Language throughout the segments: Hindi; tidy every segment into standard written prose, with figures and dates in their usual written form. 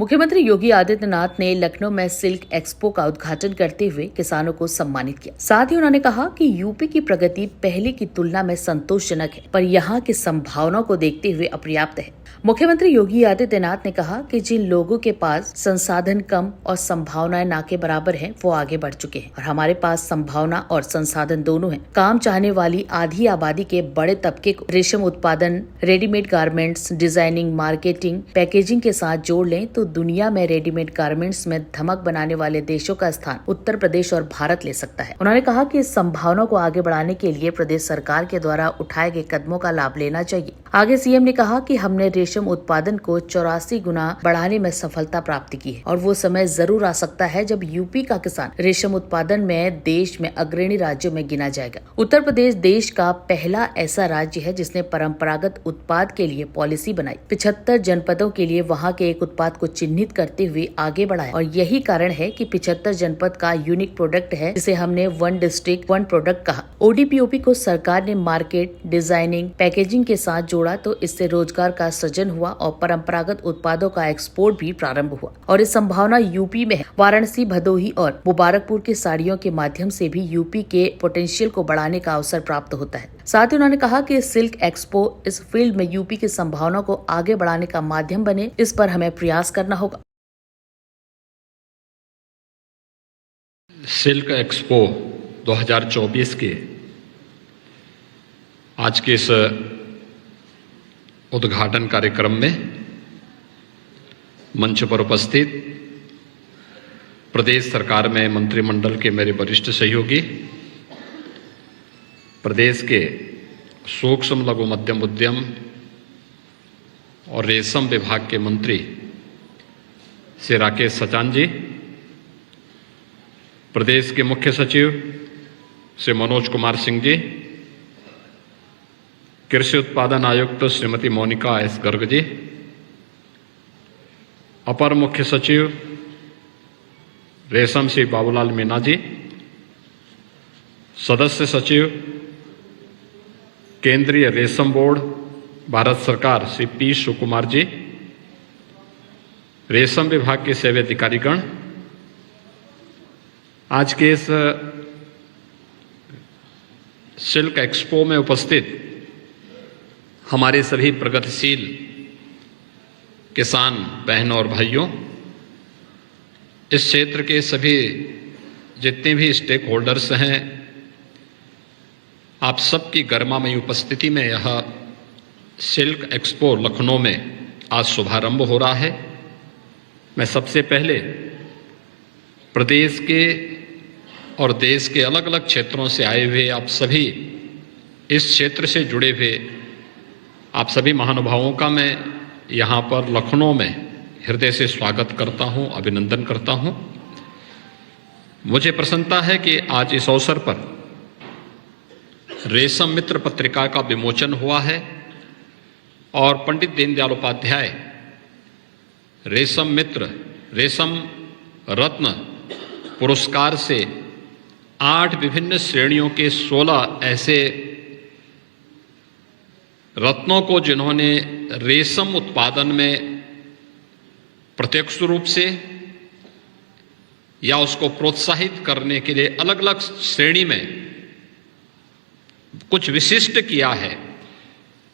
मुख्यमंत्री योगी आदित्यनाथ ने लखनऊ में सिल्क एक्सपो का उद्घाटन करते हुए किसानों को सम्मानित किया। साथ ही उन्होंने कहा कि यूपी की प्रगति पहले की तुलना में संतोषजनक है, पर यहाँ की संभावनाओं को देखते हुए अपर्याप्त है। मुख्यमंत्री योगी आदित्यनाथ ने कहा कि जिन लोगों के पास संसाधन कम और संभावनाएं ना के बराबर हैं, वो आगे बढ़ चुके हैं और हमारे पास संभावना और संसाधन दोनों हैं। काम चाहने वाली आधी आबादी के बड़े तबके को रेशम उत्पादन, readymade garments, designing, marketing, packaging के साथ जोड़ लें तो दुनिया में रेडीमेड गारमेंट्स में धमक बनाने वाले देशों का स्थान उत्तर प्रदेश और भारत ले सकता है। उन्होंने कहा कि इस संभावना को आगे बढ़ाने के लिए प्रदेश सरकार के द्वारा उठाए गए कदमों का लाभ लेना चाहिए। आगे सीएम ने कहा कि हमने रेशम उत्पादन को 84 गुना बढ़ाने में सफलता प्राप्त की है और वो समय जरूर आ सकता है जब यूपी का किसान रेशम उत्पादन में देश में अग्रणी राज्यों में गिना जाएगा। उत्तर प्रदेश देश का पहला ऐसा राज्य है जिसने परंपरागत उत्पाद के लिए पॉलिसी बनाई। 75 जनपदों के लिए वहां के एक उत्पाद को चिन्हित करते हुए आगे बढ़ाया और यही कारण है कि 75 जनपद का यूनिक प्रोडक्ट है जिसे हमने 1 डिस्ट्रिक्ट 1 प्रोडक्ट कहा। ओडीपीओपी को सरकार ने मार्केट, डिजाइनिंग, पैकेजिंग के साथ जोड़ा तो इससे रोजगार का सृजन हुआ और परंपरागत उत्पादों का एक्सपोर्ट भी प्रारंभ हुआ और इस संभावना यूपी में है। वाराणसी, भदोही और मुबारकपुर की साड़ियों के माध्यम से भी यूपी के पोटेंशियल को बढ़ाने का अवसर प्राप्त होता है। साथ ही उन्होंने कहा कि सिल्क एक्सपो इस फील्ड में यूपी की संभावनाओं को आगे बढ़ाने का माध्यम बने, इस पर हमें प्रयास करना होगा। सिल्क एक्सपो 2024 के आज के इस उद्घाटन कार्यक्रम में मंच पर उपस्थित प्रदेश सरकार में मंत्रिमंडल के मेरे वरिष्ठ सहयोगी, प्रदेश के सूक्ष्म लघु मध्यम उद्यम और रेशम विभाग के मंत्री श्री राकेश सचान जी, प्रदेश के मुख्य सचिव श्री मनोज कुमार सिंह जी, कृषि उत्पादन आयुक्त श्रीमती मोनिका एस गर्ग जी, अपर मुख्य सचिव रेशम श्री बाबूलाल मीना जी, सदस्य सचिव केंद्रीय रेशम बोर्ड भारत सरकार श्री पी सुकुमार जी, रेशम विभाग के सेवा अधिकारीगण, आज के इस सिल्क एक्सपो में उपस्थित हमारे सभी प्रगतिशील किसान बहनों और भाइयों, इस क्षेत्र के सभी जितने भी स्टेक होल्डर्स हैं, आप सबकी गरिमामयी उपस्थिति में यह सिल्क एक्सपो लखनऊ में आज शुभारंभ हो रहा है। मैं सबसे पहले प्रदेश के और देश के अलग अलग क्षेत्रों से आए हुए आप सभी, इस क्षेत्र से जुड़े हुए आप सभी महानुभावों का मैं यहाँ पर लखनऊ में हृदय से स्वागत करता हूँ, अभिनंदन करता हूँ। मुझे प्रसन्नता है कि आज इस अवसर पर रेशम मित्र पत्रिका का विमोचन हुआ है और पंडित दीनदयाल उपाध्याय रेशम मित्र, रेशम रत्न पुरस्कार से 8 विभिन्न श्रेणियों के 16 ऐसे रत्नों को जिन्होंने रेशम उत्पादन में प्रत्यक्ष रूप से या उसको प्रोत्साहित करने के लिए अलग अलग श्रेणी में कुछ विशिष्ट किया है,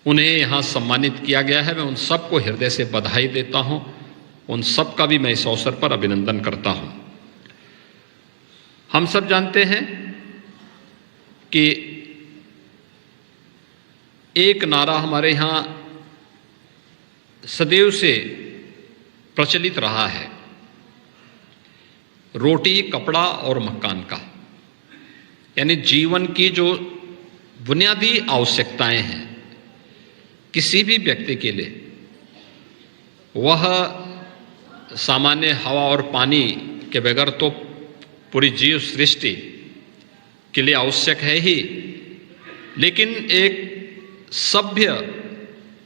उन्हें यहाँ सम्मानित किया गया है। मैं उन सबको हृदय से बधाई देता हूँ, उन सब का भी मैं इस अवसर पर अभिनंदन करता हूँ। हम सब जानते हैं कि एक नारा हमारे यहाँ सदैव से प्रचलित रहा है, रोटी, कपड़ा और मकान का, यानी जीवन की जो बुनियादी आवश्यकताएं हैं किसी भी व्यक्ति के लिए, वह सामान्य हवा और पानी के बगैर तो पूरी जीव सृष्टि के लिए आवश्यक है ही, लेकिन एक सभ्य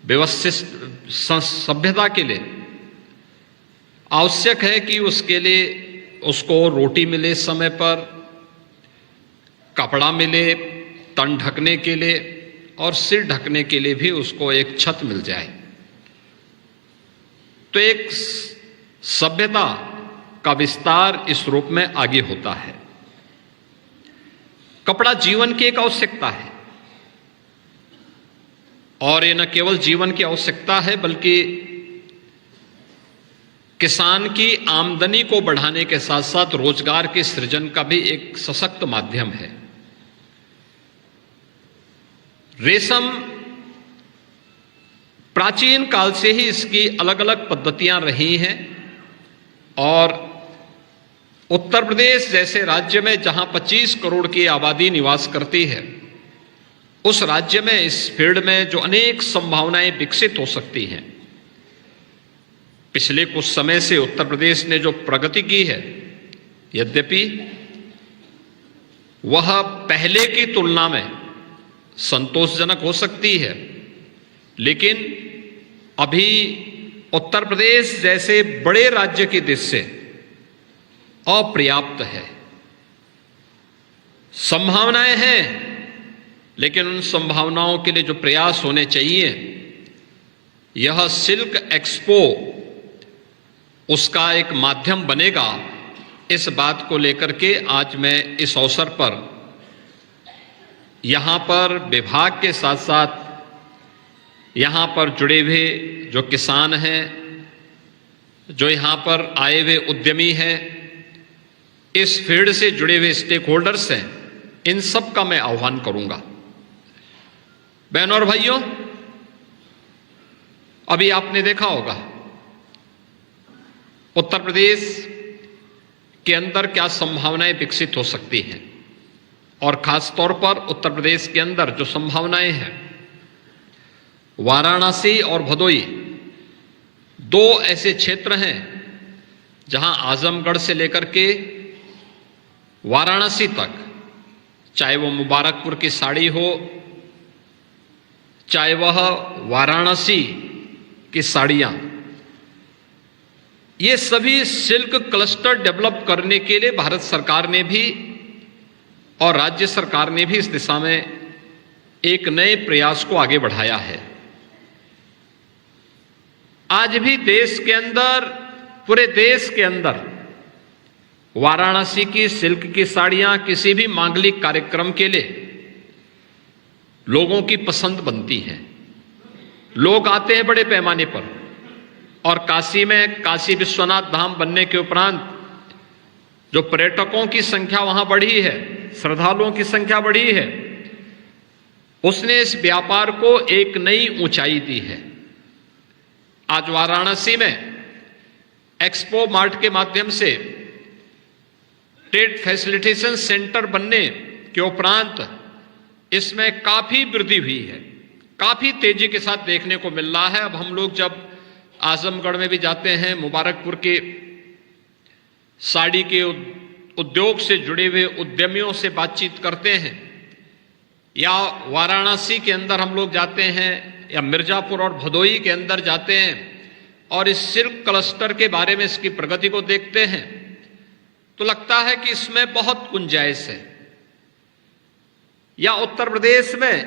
व्यवस्थित सभ्यता के लिए आवश्यक है कि उसके लिए उसको रोटी मिले समय पर, कपड़ा मिले तन ढकने के लिए और सिर ढकने के लिए भी उसको एक छत मिल जाए। तो एक सभ्यता का विस्तार इस रूप में आगे होता है। कपड़ा जीवन की एक आवश्यकता है, और ये न केवल जीवन की आवश्यकता है बल्कि किसान की आमदनी को बढ़ाने के साथ साथ रोजगार के सृजन का भी एक सशक्त माध्यम है। रेशम प्राचीन काल से ही इसकी अलग अलग पद्धतियां रही हैं, और उत्तर प्रदेश जैसे राज्य में जहां 25 करोड़ की आबादी निवास करती है, उस राज्य में इस फील्ड में जो अनेक संभावनाएं विकसित हो सकती हैं। पिछले कुछ समय से उत्तर प्रदेश ने जो प्रगति की है, यद्यपि वह पहले की तुलना में संतोषजनक हो सकती है, लेकिन अभी उत्तर प्रदेश जैसे बड़े राज्य की दृष्टि से अपर्याप्त है। संभावनाएं हैं, लेकिन उन संभावनाओं के लिए जो प्रयास होने चाहिए, यह सिल्क एक्सपो उसका एक माध्यम बनेगा। इस बात को लेकर के आज मैं इस अवसर पर यहां पर विभाग के साथ साथ यहां पर जुड़े हुए जो किसान हैं, जो यहां पर आए हुए उद्यमी हैं, इस फील्ड से जुड़े हुए स्टेक होल्डर्स हैं, इन सब का मैं आह्वान करूंगा। बहनों और भाइयों, अभी आपने देखा होगा उत्तर प्रदेश के अंदर क्या संभावनाएं विकसित हो सकती हैं, और खास तौर पर उत्तर प्रदेश के अंदर जो संभावनाएं हैं, वाराणसी और भदोई दो ऐसे क्षेत्र हैं जहां आजमगढ़ से लेकर के वाराणसी तक, चाहे वो मुबारकपुर की साड़ी हो, चाहे वह वाराणसी की साड़ियां, ये सभी सिल्क क्लस्टर डेवलप करने के लिए भारत सरकार ने भी और राज्य सरकार ने भी इस दिशा में एक नए प्रयास को आगे बढ़ाया है। आज भी देश के अंदर, पूरे देश के अंदर वाराणसी की सिल्क की साड़ियां किसी भी मांगलिक कार्यक्रम के लिए लोगों की पसंद बनती हैं। लोग आते हैं बड़े पैमाने पर, और काशी में काशी विश्वनाथ धाम बनने के उपरांत जो पर्यटकों की संख्या वहां बढ़ी है, श्रद्धालुओं की संख्या बढ़ी है, उसने इस व्यापार को एक नई ऊंचाई दी है। आज वाराणसी में एक्सपो मार्ट के माध्यम से ट्रेड फैसिलिटेशन सेंटर बनने के उपरांत इसमें काफी वृद्धि हुई है, काफी तेजी के साथ देखने को मिल रहा है। अब हम लोग जब आजमगढ़ में भी जाते हैं, मुबारकपुर के साड़ी के उद्योग से जुड़े हुए उद्यमियों से बातचीत करते हैं, या वाराणसी के अंदर हम लोग जाते हैं, या मिर्जापुर और भदोई के अंदर जाते हैं और इस सिल्क क्लस्टर के बारे में इसकी प्रगति को देखते हैं, तो लगता है कि इसमें बहुत गुंजाइश है। या उत्तर प्रदेश में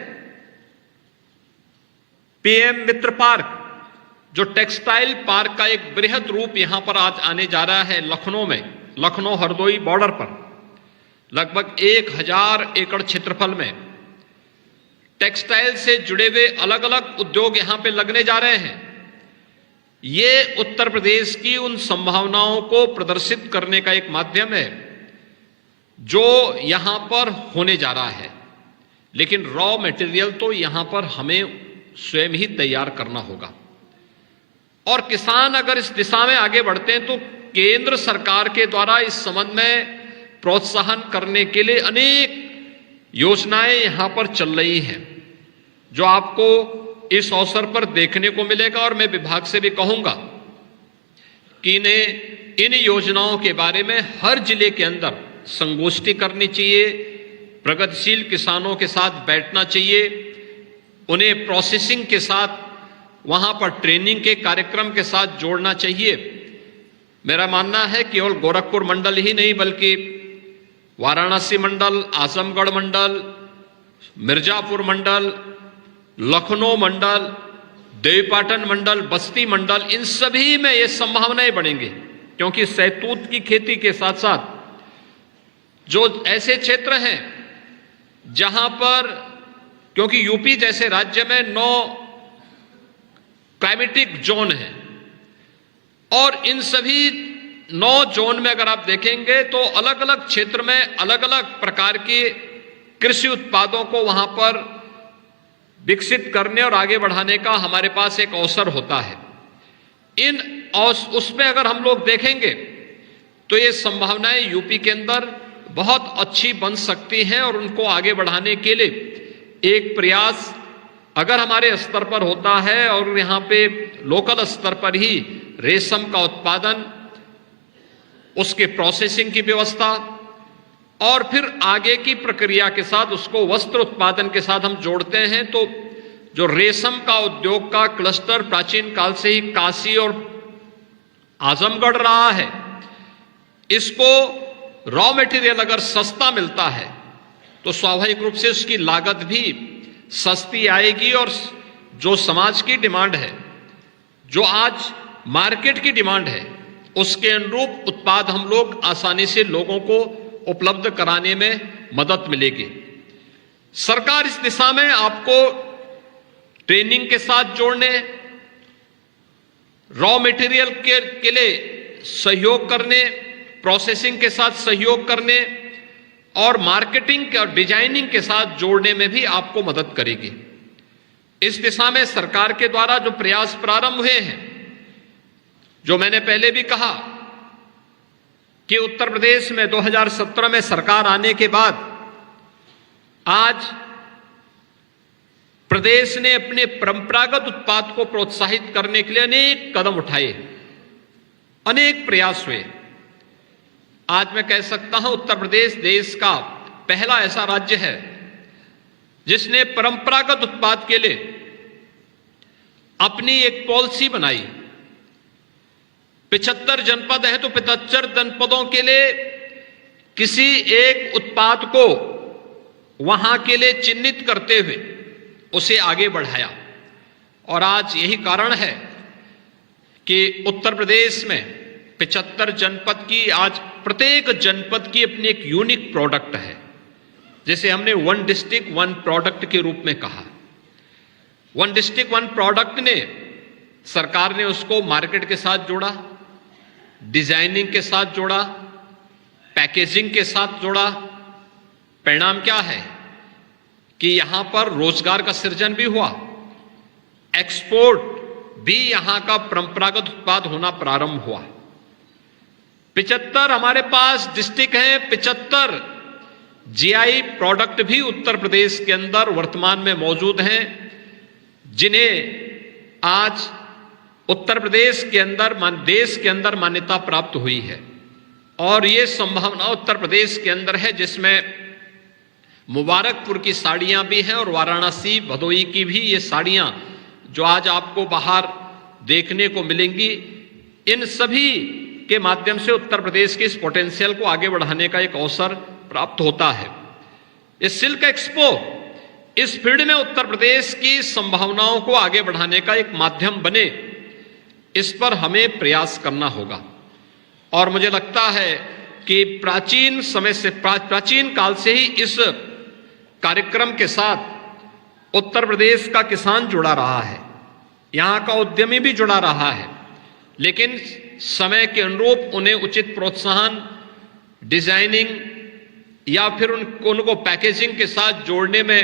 पीएम मित्र पार्क, जो टेक्सटाइल पार्क का एक बृहद रूप यहां पर आज आने जा रहा है लखनऊ में, लखनऊ हरदोई बॉर्डर पर लगभग 1000 एकड़ क्षेत्रफल में टेक्सटाइल से जुड़े हुए अलग अलग उद्योग यहां पे लगने जा रहे हैं। ये उत्तर प्रदेश की उन संभावनाओं को प्रदर्शित करने का एक माध्यम है जो यहां पर होने जा रहा है, लेकिन रॉ मटेरियल तो यहां पर हमें स्वयं ही तैयार करना होगा। और किसान अगर इस दिशा में आगे बढ़ते हैं तो केंद्र सरकार के द्वारा इस संबंध में प्रोत्साहन करने के लिए अनेक योजनाएं यहां पर चल रही हैं, जो आपको इस अवसर पर देखने को मिलेगा। और मैं विभाग से भी कहूंगा कि इन्हें इन योजनाओं के बारे में हर जिले के अंदर संगोष्ठी करनी चाहिए, प्रगतिशील किसानों के साथ बैठना चाहिए, उन्हें प्रोसेसिंग के साथ, वहां पर ट्रेनिंग के कार्यक्रम के साथ जोड़ना चाहिए। मेरा मानना है कि केवल गोरखपुर मंडल ही नहीं बल्कि वाराणसी मंडल, आजमगढ़ मंडल, मिर्जापुर मंडल, लखनऊ मंडल, देवीपाटन मंडल, बस्ती मंडल, इन सभी में ये संभावनाएं बढ़ेंगी। क्योंकि शहतूत की खेती के साथ साथ जो ऐसे क्षेत्र हैं जहां पर, क्योंकि यूपी जैसे राज्य में 9 क्लाइमेटिक जोन है और इन सभी 9 जोन में अगर आप देखेंगे तो अलग अलग क्षेत्र में अलग अलग प्रकार के कृषि उत्पादों को वहां पर विकसित करने और आगे बढ़ाने का हमारे पास एक अवसर होता है। उसमें अगर हम लोग देखेंगे तो ये संभावनाएं यूपी के अंदर बहुत अच्छी बन सकती हैं और उनको आगे बढ़ाने के लिए एक प्रयास अगर हमारे स्तर पर होता है और यहाँ पे लोकल स्तर पर ही रेशम का उत्पादन, उसके प्रोसेसिंग की व्यवस्था और फिर आगे की प्रक्रिया के साथ उसको वस्त्र उत्पादन के साथ हम जोड़ते हैं तो जो रेशम का उद्योग का क्लस्टर प्राचीन काल से ही काशी और आजमगढ़ रहा है, इसको रॉ मटेरियल अगर सस्ता मिलता है तो स्वाभाविक रूप से उसकी लागत भी सस्ती आएगी और जो समाज की डिमांड है, जो आज मार्केट की डिमांड है, उसके अनुरूप उत्पाद हम लोग आसानी से लोगों को उपलब्ध कराने में मदद मिलेगी। सरकार इस दिशा में आपको ट्रेनिंग के साथ जोड़ने, रॉ मटेरियल के लिए सहयोग करने, प्रोसेसिंग के साथ सहयोग करने और मार्केटिंग और डिजाइनिंग के साथ जोड़ने में भी आपको मदद करेगी। इस दिशा में सरकार के द्वारा जो प्रयास प्रारंभ हुए हैं, जो मैंने पहले भी कहा कि उत्तर प्रदेश में 2017 में सरकार आने के बाद आज प्रदेश ने अपने परंपरागत उत्पाद को प्रोत्साहित करने के लिए अनेक कदम उठाए, अनेक प्रयास हुए। आज मैं कह सकता हूं उत्तर प्रदेश देश का पहला ऐसा राज्य है जिसने परंपरागत उत्पाद के लिए अपनी एक पॉलिसी बनाई। 75 जनपद है तो 75 जनपदों के लिए किसी एक उत्पाद को वहां के लिए चिन्हित करते हुए उसे आगे बढ़ाया और आज यही कारण है कि उत्तर प्रदेश में 75 जनपद की, आज प्रत्येक जनपद की अपनी एक यूनिक प्रोडक्ट है, जिसे हमने 1 डिस्ट्रिक्ट 1 प्रोडक्ट के रूप में कहा। 1 डिस्ट्रिक्ट 1 प्रोडक्ट ने सरकार ने उसको मार्केट के साथ जोड़ा, डिजाइनिंग के साथ जोड़ा, पैकेजिंग के साथ जोड़ा। परिणाम क्या है कि यहां पर रोजगार का सृजन भी हुआ, एक्सपोर्ट भी यहां का परंपरागत उत्पाद होना प्रारंभ हुआ। 75 हमारे पास डिस्ट्रिक्ट हैं, 75 जीआई प्रोडक्ट भी उत्तर प्रदेश के अंदर वर्तमान में मौजूद हैं, जिन्हें आज उत्तर प्रदेश के अंदर देश के अंदर मान्यता प्राप्त हुई है। और ये संभावना उत्तर प्रदेश के अंदर है जिसमें मुबारकपुर की साड़ियां भी हैं और वाराणसी भदोई की भी ये साड़ियां जो आज आपको बाहर देखने को मिलेंगी, इन सभी के माध्यम से उत्तर प्रदेश के इस पोटेंशियल को आगे बढ़ाने का एक अवसर प्राप्त होता है। इस सिल्क एक्सपो इस फील्ड में उत्तर प्रदेश की संभावनाओं को आगे बढ़ाने का एक माध्यम बने, इस पर हमें प्रयास करना होगा। और मुझे लगता है कि प्राचीन समय से, प्राचीन काल से ही इस कार्यक्रम के साथ उत्तर प्रदेश का किसान जुड़ा रहा है, यहाँ का उद्यमी भी जुड़ा रहा है, लेकिन समय के अनुरूप उन्हें उचित प्रोत्साहन, डिजाइनिंग या फिर उनको पैकेजिंग के साथ जोड़ने में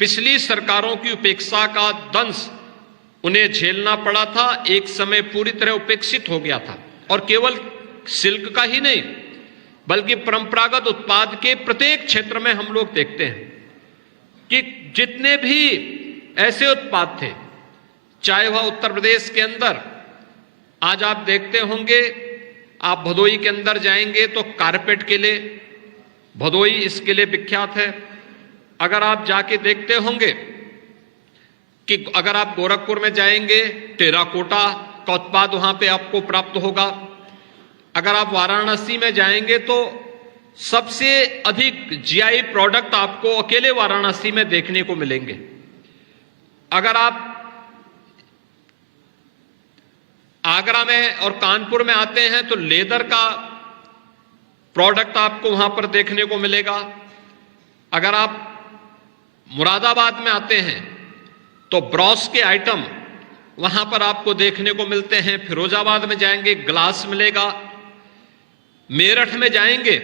पिछली सरकारों की उपेक्षा का दंश उन्हें झेलना पड़ा था। एक समय पूरी तरह उपेक्षित हो गया था और केवल सिल्क का ही नहीं बल्कि परंपरागत उत्पाद के प्रत्येक क्षेत्र में हम लोग देखते हैं कि जितने भी ऐसे उत्पाद थे, चाहे वह उत्तर प्रदेश के अंदर, आज आप देखते होंगे, आप भदोई के अंदर जाएंगे तो कारपेट के लिए भदोई इसके लिए विख्यात है। अगर आप जाके देखते होंगे कि अगर आप गोरखपुर में जाएंगे, टेराकोटा का उत्पाद वहां पे आपको प्राप्त होगा। अगर आप वाराणसी में जाएंगे तो सबसे अधिक जीआई प्रोडक्ट आपको अकेले वाराणसी में देखने को मिलेंगे। अगर आगरा में और कानपुर में आते हैं तो लेदर का प्रोडक्ट आपको वहां पर देखने को मिलेगा। अगर आप मुरादाबाद में आते हैं तो ब्रॉस के आइटम वहां पर आपको देखने को मिलते हैं। फिरोजाबाद में जाएंगे ग्लास मिलेगा। मेरठ में जाएंगे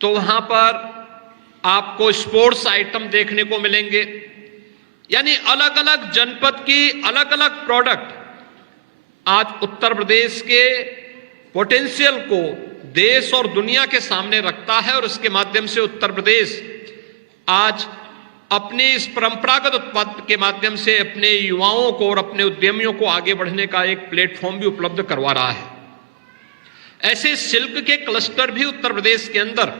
तो वहां पर आपको स्पोर्ट्स आइटम देखने को मिलेंगे। यानी अलग अलग जनपद की अलग अलग प्रोडक्ट आज उत्तर प्रदेश के पोटेंशियल को देश और दुनिया के सामने रखता है और इसके माध्यम से उत्तर प्रदेश आज अपने इस परंपरागत उत्पाद के माध्यम से अपने युवाओं को और अपने उद्यमियों को आगे बढ़ने का एक प्लेटफॉर्म भी उपलब्ध करवा रहा है। ऐसे सिल्क के क्लस्टर भी उत्तर प्रदेश के अंदर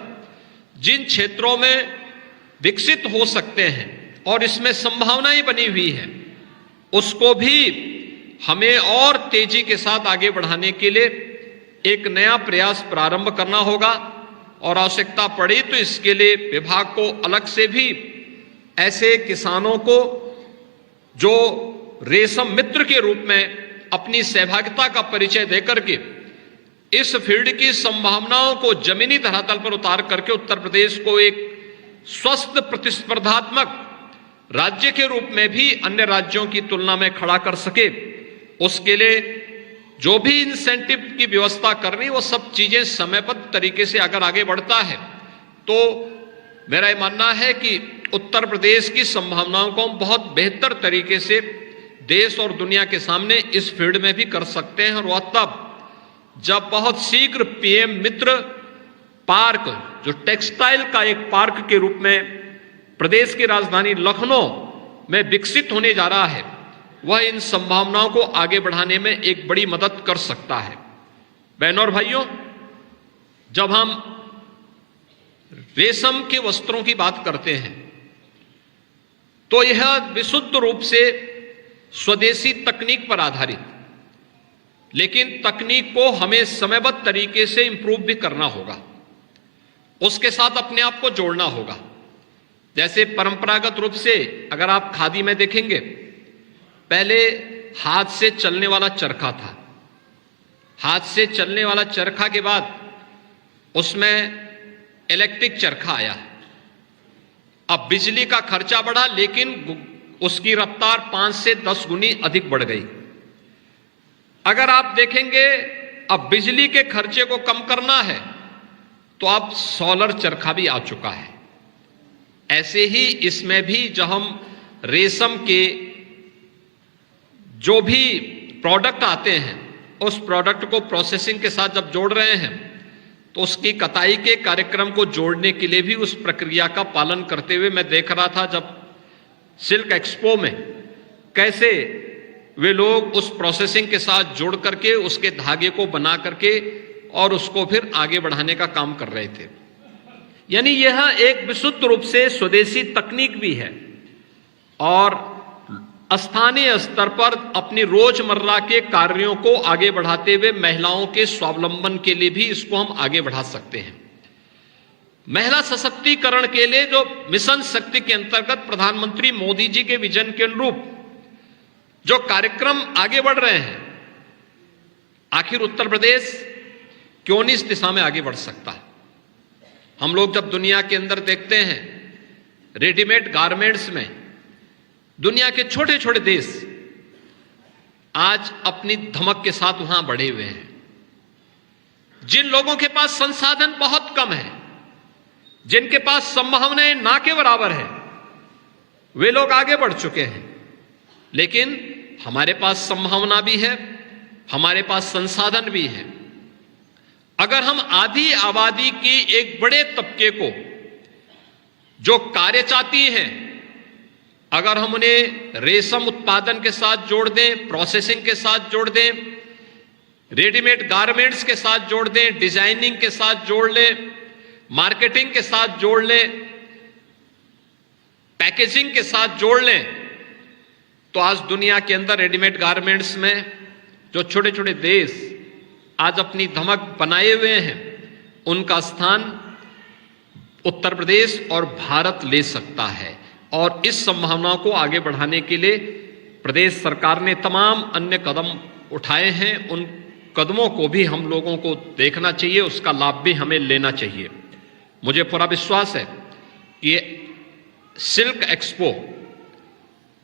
जिन क्षेत्रों में विकसित हो सकते हैं और इसमें संभावनाएं बनी हुई है, उसको भी हमें और तेजी के साथ आगे बढ़ाने के लिए एक नया प्रयास प्रारंभ करना होगा और आवश्यकता पड़ी तो इसके लिए विभाग को अलग से भी ऐसे किसानों को जो रेशम मित्र के रूप में अपनी सहभागिता का परिचय देकर के इस फील्ड की संभावनाओं को जमीनी धरातल पर उतार करके उत्तर प्रदेश को एक स्वस्थ प्रतिस्पर्धात्मक राज्य के रूप में भी अन्य राज्यों की तुलना में खड़ा कर सके, उसके लिए जो भी इंसेंटिव की व्यवस्था करनी वो सब चीजें समयबद्ध तरीके से अगर आगे बढ़ता है तो मेरा ये मानना है कि उत्तर प्रदेश की संभावनाओं को हम बहुत बेहतर तरीके से देश और दुनिया के सामने इस फील्ड में भी कर सकते हैं। और वह तब जब बहुत शीघ्र पीएम मित्र पार्क जो टेक्सटाइल का एक पार्क के रूप में प्रदेश की राजधानी लखनऊ में विकसित होने जा रहा है, वह इन संभावनाओं को आगे बढ़ाने में एक बड़ी मदद कर सकता है। बहनों और भाइयों, जब हम रेशम के वस्त्रों की बात करते हैं तो यह विशुद्ध रूप से स्वदेशी तकनीक पर आधारित, लेकिन तकनीक को हमें समयबद्ध तरीके से इंप्रूव भी करना होगा, उसके साथ अपने आप को जोड़ना होगा। जैसे परंपरागत रूप से अगर आप खादी में देखेंगे, पहले हाथ से चलने वाला चरखा था। हाथ से चलने वाला चरखा के बाद उसमें इलेक्ट्रिक चरखा आया। अब बिजली का खर्चा बढ़ा, लेकिन उसकी रफ्तार 5 से 10 गुनी अधिक बढ़ गई। अगर आप देखेंगे अब बिजली के खर्चे को कम करना है तो अब सोलर चरखा भी आ चुका है। ऐसे ही इसमें भी जब हम रेशम के जो भी प्रोडक्ट आते हैं उस प्रोडक्ट को प्रोसेसिंग के साथ जब जोड़ रहे हैं तो उसकी कताई के कार्यक्रम को जोड़ने के लिए भी उस प्रक्रिया का पालन करते हुए मैं देख रहा था जब सिल्क एक्सपो में कैसे वे लोग उस प्रोसेसिंग के साथ जोड़ करके उसके धागे को बना करके और उसको फिर आगे बढ़ाने का काम कर रहे थे। यानी यह एक विशुद्ध रूप से स्वदेशी तकनीक भी है और स्थानीय स्तर पर अपनी रोजमर्रा के कार्यों को आगे बढ़ाते हुए महिलाओं के स्वावलंबन के लिए भी इसको हम आगे बढ़ा सकते हैं। महिला सशक्तिकरण के लिए जो मिशन शक्ति के अंतर्गत प्रधानमंत्री मोदी जी के विजन के अनुरूप जो कार्यक्रम आगे बढ़ रहे हैं, आखिर उत्तर प्रदेश क्यों नहीं इस दिशा में आगे बढ़ सकता? हम लोग जब दुनिया के अंदर देखते हैं रेडीमेड गारमेंट्स में दुनिया के छोटे छोटे देश आज अपनी धमक के साथ वहां बढ़े हुए हैं। जिन लोगों के पास संसाधन बहुत कम है, जिनके पास संभावनाएं ना के बराबर है, वे लोग आगे बढ़ चुके हैं। लेकिन हमारे पास संभावना भी है, हमारे पास संसाधन भी है। अगर हम आधी आबादी की एक बड़े तबके को जो कार्य चाहती हैं, अगर हम उन्हें रेशम उत्पादन के साथ जोड़ दें, प्रोसेसिंग के साथ जोड़ दें, रेडीमेड गारमेंट्स के साथ जोड़ दें, डिजाइनिंग के साथ जोड़ लें, मार्केटिंग के साथ जोड़ लें, पैकेजिंग के साथ जोड़ लें, तो आज दुनिया के अंदर रेडीमेड गारमेंट्स में जो छोटे छोटे देश आज अपनी धमक बनाए हुए हैं, उनका स्थान उत्तर प्रदेश और भारत ले सकता है। और इस संभावनाओं को आगे बढ़ाने के लिए प्रदेश सरकार ने तमाम अन्य कदम उठाए हैं उन कदमों को भी हम लोगों को देखना चाहिए, उसका लाभ भी हमें लेना चाहिए। मुझे पूरा विश्वास है कि ये सिल्क एक्सपो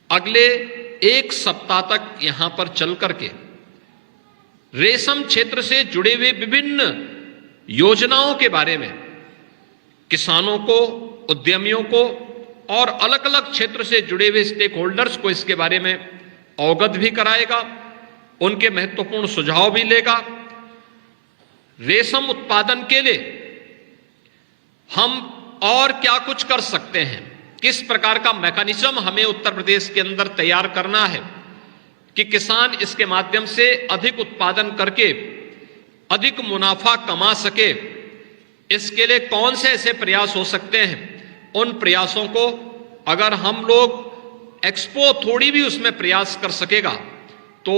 अगले एक सप्ताह तक यहां पर चल करके रेशम क्षेत्र से जुड़े हुए विभिन्न योजनाओं के बारे में किसानों को, उद्यमियों को और अलग अलग क्षेत्र से जुड़े हुए स्टेक होल्डर्स को इसके बारे में अवगत भी कराएगा, उनके महत्वपूर्ण सुझाव भी लेगा। रेशम उत्पादन के लिए हम और क्या कुछ कर सकते हैं, किस प्रकार का मैकेनिज्म हमें उत्तर प्रदेश के अंदर तैयार करना है कि किसान इसके माध्यम से अधिक उत्पादन करके अधिक मुनाफा कमा सके, इसके लिए कौन से ऐसे प्रयास हो सकते हैं, उन प्रयासों को अगर हम लोग एक्सपो थोड़ी भी उसमें प्रयास कर सकेगा तो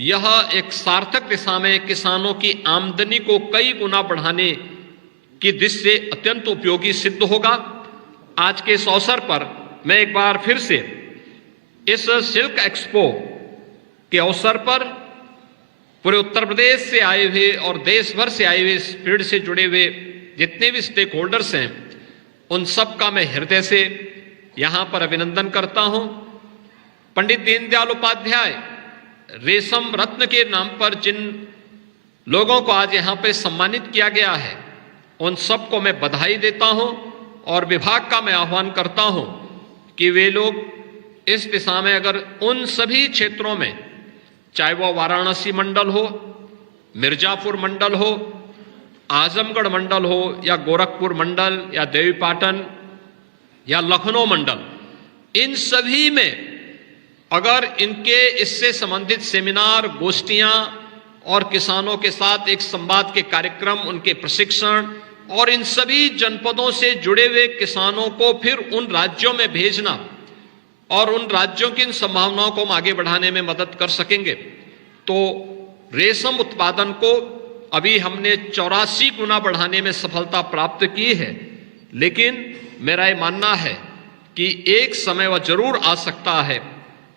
यह एक सार्थक दिशा में किसानों की आमदनी को कई गुना बढ़ाने की दिशा से अत्यंत उपयोगी सिद्ध होगा। आज के इस अवसर पर मैं एक बार फिर से इस सिल्क एक्सपो के अवसर पर पूरे उत्तर प्रदेश से आए हुए और देश भर से आए हुए इस फील्ड से जुड़े हुए जितने भी स्टेक होल्डर्स हैं, उन सब का मैं हृदय से यहां पर अभिनंदन करता हूं। पंडित दीनदयाल उपाध्याय रेशम रत्न के नाम पर जिन लोगों को आज यहां पे सम्मानित किया गया है, उन सबको मैं बधाई देता हूं और विभाग का मैं आह्वान करता हूं कि वे लोग इस दिशा में अगर उन सभी क्षेत्रों में, चाहे वो वाराणसी मंडल हो, मिर्जापुर मंडल हो, आजमगढ़ मंडल हो या गोरखपुर मंडल या देवीपाटन या लखनऊ मंडल, इन सभी में अगर इनके इससे संबंधित सेमिनार, गोष्ठियां और किसानों के साथ एक संवाद के कार्यक्रम, उनके प्रशिक्षण और इन सभी जनपदों से जुड़े हुए किसानों को फिर उन राज्यों में भेजना और उन राज्यों की इन संभावनाओं को हम आगे बढ़ाने में मदद कर सकेंगे, तो रेशम उत्पादन को अभी हमने 84 गुना बढ़ाने में सफलता प्राप्त की है। लेकिन मेरा ये मानना है कि एक समय वह जरूर आ सकता है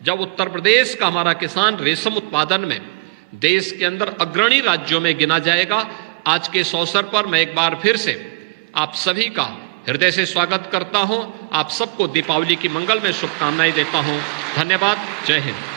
जब उत्तर प्रदेश का हमारा किसान रेशम उत्पादन में देश के अंदर अग्रणी राज्यों में गिना जाएगा। आज के इस अवसर पर मैं एक बार फिर से आप सभी का हृदय से स्वागत करता हूं। आप सबको दीपावली की मंगलमय शुभकामनाएं देता हूं। धन्यवाद। जय हिंद।